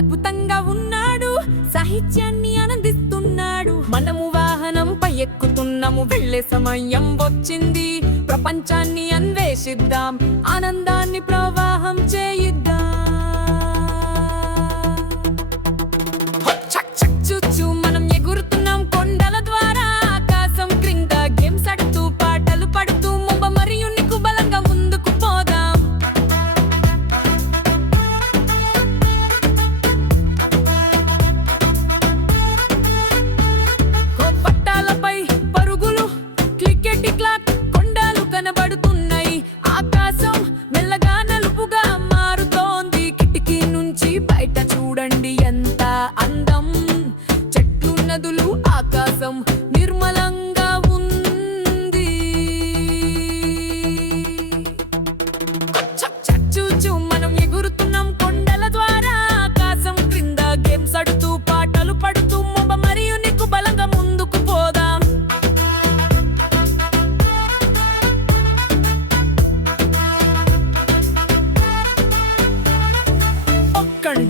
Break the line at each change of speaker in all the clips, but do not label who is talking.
అద్భుతంగా ఉన్నాడు. సాహిత్యాన్ని ఆనందిస్తున్నాడు. మనము వాహనంపై ఎక్కుతున్నాము. వెళ్ళే సమయం వచ్చింది. ప్రపంచాన్ని అన్వేషిద్దాం. ఆనందాన్ని ప్రవాహం చేయ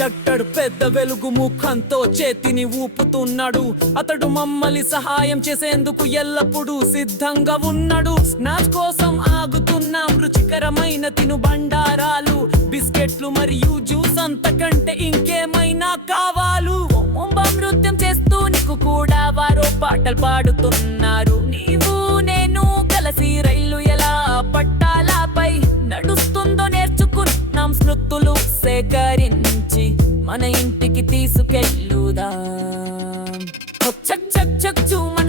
కండక్టర్ పెద్ద వెలుగు ముఖంతో చేతిని ఊపుతున్నాడు. అతడు మమ్మల్ని సహాయం చేసేందుకు ఎల్లప్పుడూ సిద్ధంగా ఉన్నాడు. స్నాక్స్ కోసం ఆగుతున్నాం రుచికరమైన తిను బండారాలు బిస్కెట్లు మరియు జ్యూస్ అంతకంటే ఇంకేమైనా కావాలు. నృత్యం చేస్తూ నీకు కూడా వారు పాటలు పాడుతున్నారు. time. Oh, chuck, chuck, chuck to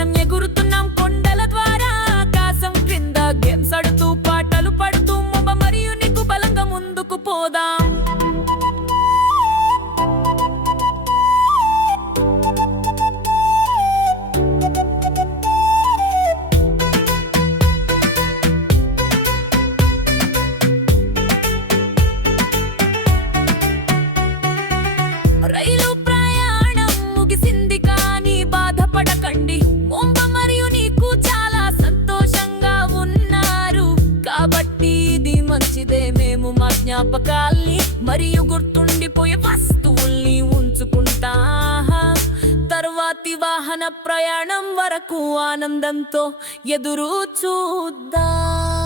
మంచిదే మేము మా జ్ఞాపకాల్ని మరియు గుర్తుండిపోయే వస్తువుల్ని ఉంచుకుంటా. తర్వాతి వాహన ప్రయాణం వరకు ఆనందంతో ఎదురు చూద్దాం.